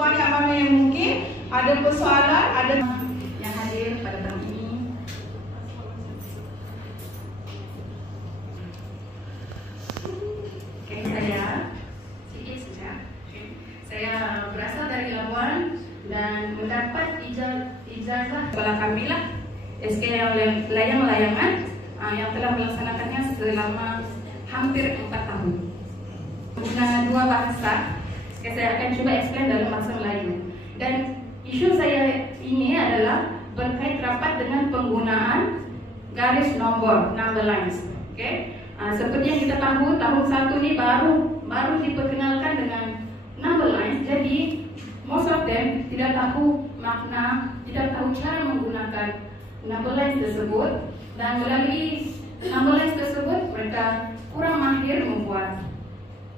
sebanyak mana yang mungkin. Ada persoalan, ada yang hadir pada tahun ini. Okay, sedikit saja. Saya berasal dari Labuan dan mendapat ijazah sekolah kami lah, SK Layang-Layangan yang telah melaksanakannya selama hampir 4 tahun. Guna 2 bahasa, saya akan cuba explain dalam bahasa Melayu. Dan isu saya ini adalah berkait rapat dengan penggunaan garis nombor, number lines. Okay? Seperti yang kita tahu, tahun 1 ini baru diperkenalkan dengan number lines. Jadi most of them tidak tahu makna, tidak tahu cara menggunakan number lines tersebut, dan melalui number lines tersebut mereka kurang mahir membuat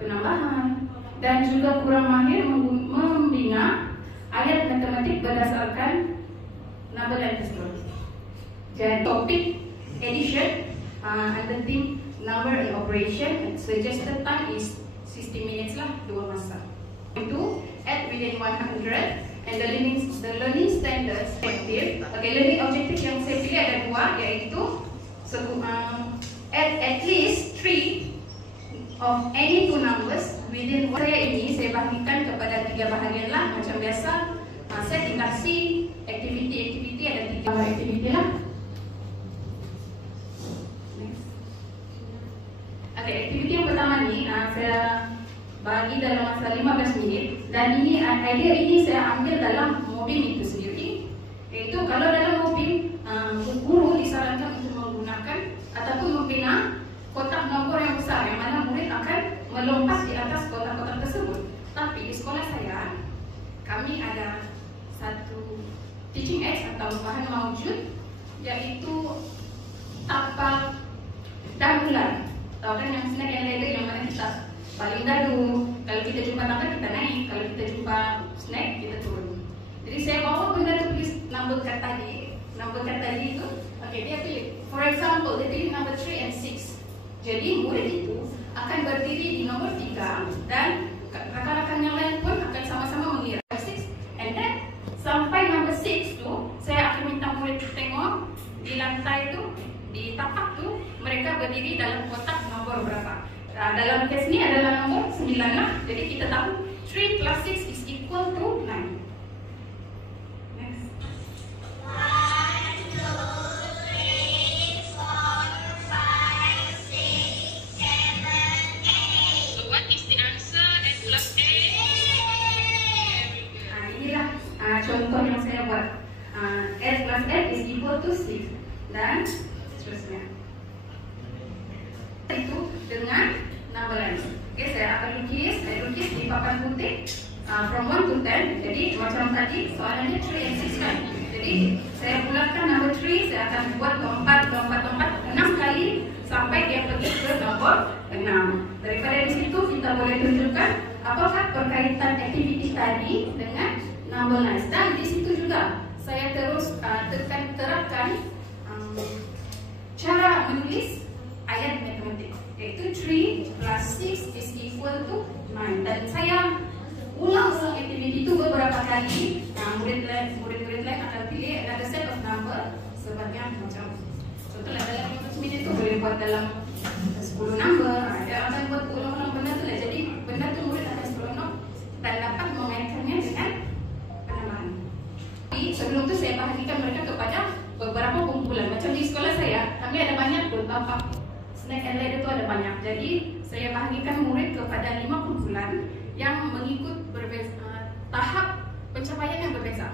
penambahan dan juga kurang mahir membina ayat matematik berdasarkan number line tersebut. Jadi topik addition under theme number and operation, suggested time is 60 minutes lah, 2 masa. Itu add within 100 and the learning standards objective. Okay, learning objective yang saya pilih ada 2, yaitu add at least 3 of any 2 numbers within. Saya bahagikan kepada 3 bahagian lah, macam biasa. Set interaksi, aktiviti ada 3 aktiviti lah. Okay, aktiviti yang pertama ni saya bagi dalam masa 15 minit, dan ini idea ini saya ambil dalam mobil itu sendiri. Iaitu kalau dalam mobil guru disarankan untuk menggunakan ataupun membina kotak nombor yang besar, yang mana murid akan melompat di atas kotak-kotak tersebut. Tapi di sekolah saya, kami ada satu teaching aids atau bahan maujud, yaitu tapak darulan. Tahu kan yang snack yang leather yang mana kita paling dadu. Kalau kita jumpa tapak kita naik, kalau kita jumpa snack kita turun. Jadi saya bawa benda tu tulis number kat tadi itu. Okay, dia pilih. For example, dia pilih number 3 and 6. Jadi murid itu akan berdiri di nomor 3 dan rakan-rakan yang lain pun akan sama-sama mengira 6. And then sampai number 6 tu, saya akan minta murid tengok di lantai tu, di tapak tu, mereka berdiri dalam kotak nomor berapa. Dalam kes ni adalah nomor 9 lah. Jadi kita tahu 3 plus 6 is equal to 9. Next. 1, 2, 3, 4, 5, 6, 7, 8. So what is the answer? N plus 8. Inilah contoh yang saya buat. S plus 8 is equal to 6. Dan seterusnya. Itu dengan number lines. Okay, saya akan lukis di papan putih from 1 to 10. Jadi macam tadi soalannya 3 and 6 kan. Jadi saya bulatkan number 3, saya akan buat lompat 6 kali sampai dia pergi ke nomor 6. Daripada di situ kita boleh tunjukkan apakah berkaitan aktiviti tadi dengan number lines. Dan di situ juga saya terus terapkan cara menulis ayat matematik, yaitu 3 plus 6 is equal to 9. Dan saya ulang aktiviti itu beberapa kali. Murid-murid lain akan pilih another set of number sebanyak macam contohnya dalam 15 minit itu boleh buat dalam 10 number. Dia akan buat ulang-ulang benda tu lah. Jadi benda tu murid akan seronok dan dapat mengaitkannya dengan penambahan. Sebelum tu saya bahagikan mereka kepada beberapa kumpulan. Macam di sekolah saya, kami ada banyak tapak snack and leather itu ada banyak. Jadi saya bahagikan murid kepada 5 kumpulan yang mengikut tahap pencapaian yang berbeza.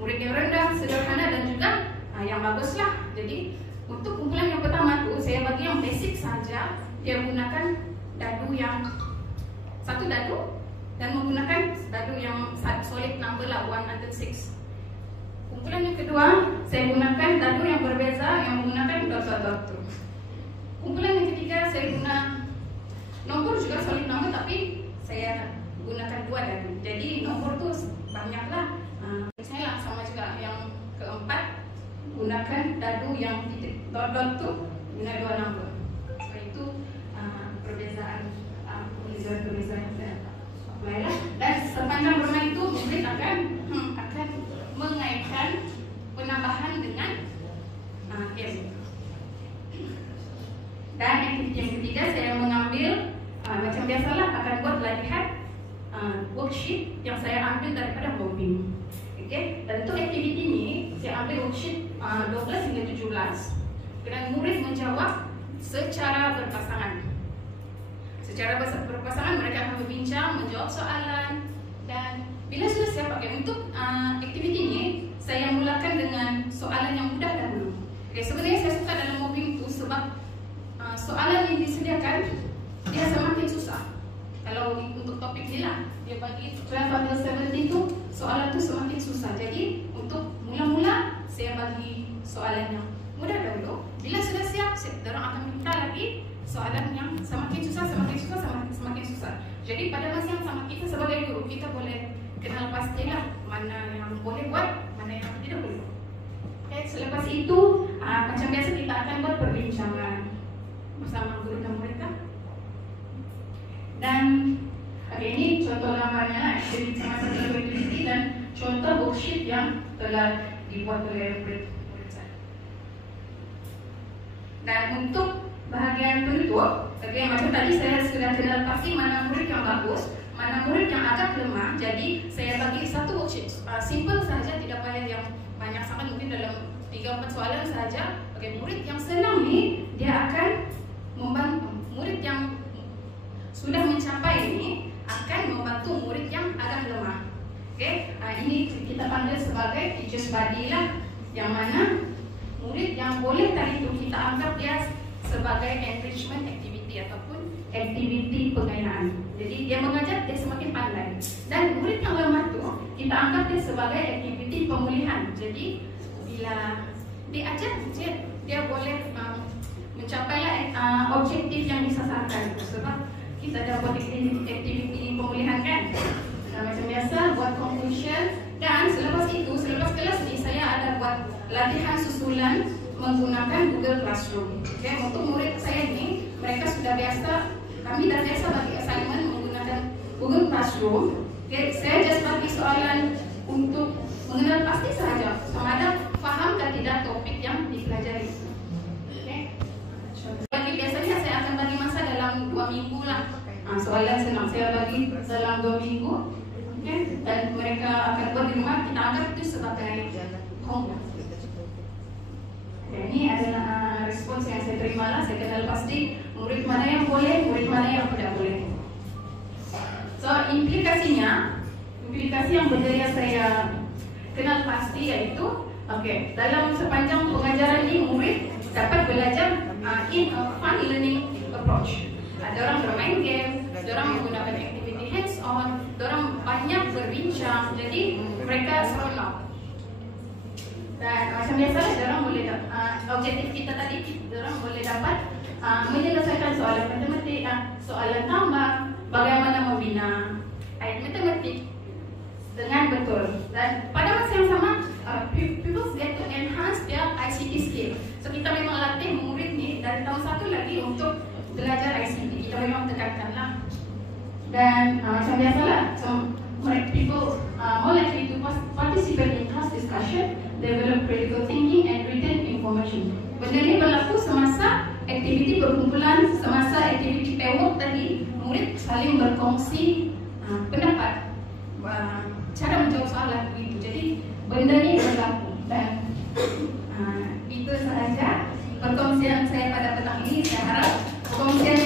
Murid yang rendah, sederhana dan juga yang baguslah. Jadi untuk kumpulan yang pertama tu saya bagi yang basic saja. Dia menggunakan dadu yang satu dadu dan menggunakan dadu yang solid number lah 1 until 6. Kumpulan yang kedua, saya gunakan dadu yang berbeza yang menggunakan dot. Kumpulan yang ketiga, saya guna nombor juga solid number tapi saya gunakan 2 dadu. Jadi nombor tu banyaklah. Misalnya lah sama juga yang keempat, gunakan dadu yang titik dot tu guna 2 nombor. So itu perbezaan yang saya apply lah. Dan sepanjang bermain itu murid biasalah akan buat latihan worksheet yang saya ambil daripada mobbing. Okay? Dan untuk aktiviti ini saya ambil worksheet 12 hingga 17 dan murid menjawab secara berpasangan. Secara berpasangan mereka akan berbincang, menjawab soalan, dan bila sudah siap untuk aktiviti ini saya mulakan dengan soalan yang mudah dahulu. Okay, sebenarnya saya suka dalam mobbing itu sebab soalan yang disediakan dia semakin susah. Kalau untuk topik ni lah, dia bagi 12 until 17 itu soalan tu semakin susah. Jadi untuk mula-mula saya bagi soalan yang mudah dahulu. Bila sudah siap, orang akan minta lagi soalan yang semakin susah. Jadi pada masa yang sama kita sebagai guru kita boleh kenal pastilah mana yang boleh buat, mana yang tidak boleh. Okay, selepas itu macam biasa kita akan buat perbincangan bersama guru dan murid. Dan ini contoh gambarnya lah, jadi sama-sama aktiviti dan contoh worksheet yang telah dibuat oleh murid saya. Dan untuk bahagian penutup, macam tadi saya sudah kenal pasti mana murid yang bagus, mana murid yang agak lemah. Jadi saya bagi satu worksheet, simple saja, tidak payah yang banyak sangat, mungkin dalam 3-4 soalan saja. Murid yang senang ni dia akan membantu murid yang sudah mencapai ini akan membantu murid yang agak lemah. Ini kita panggil sebagai teacher's buddy lah, yang mana murid yang boleh tadi itu kita anggap dia sebagai enrichment activity ataupun aktiviti pengayaan. Jadi dia mengajar, dia semakin pandai. Dan murid yang lemah tu kita anggap dia sebagai aktiviti pemulihan. Jadi bila diajar dia boleh mencapai objektif yang disasarkan. Sebab kita dah buat aktiviti pemulihan kan. Macam biasa buat conclusion, dan selepas kelas ni saya ada buat latihan susulan menggunakan Google Classroom. Untuk murid saya ni mereka sudah biasa, kami dah biasa bagi assignment menggunakan Google Classroom. Saya just bagi soalan untuk mengenal pasti sahaja sama ada faham dan tidak topik yang dipelajari. Biasanya saya akan bagi masa dalam 2 minggu lah. Soalan senang saya bagi dalam 2 minggu. Dan mereka akan buat di rumah, kita anggap itu sebagai homework. Ini adalah respons yang saya terima lah. Saya kenal pasti murid mana yang boleh, murid mana yang tidak boleh. So implikasi yang berjaya saya kenal pasti yaitu, dalam sepanjang pengajaran ini murid dapat belajar in a fun learning approach. Ada orang bermain game, ada orang menggunakan activity hands-on, ada orang banyak berbincang, jadi mereka seronok. Dan macam biasa, orang boleh objektif kita tadi, orang boleh dapat menyelesaikan soalan matematik, soalan tambah, bagaimana membina ayat matematik dengan betul. Dan pada masa yang sama, people get to enhance their ICT skill. So kita memang latih murid ni dari tahun 1 lagi untuk belajar ICT. Kita memang tekankanlah. Dan macam biasalah, people more likely to participate in class discussion, develop critical thinking and retain information. Benda ini berlaku semasa aktiviti perkumpulan, semasa aktiviti PWOK tadi, murid saling berkongsi pendapat, cara menjawab soalan begitu. Jadi benda ini berlaku. Dan itu sahaja perkongsian saya pada petang ini. Saya harap perkongsian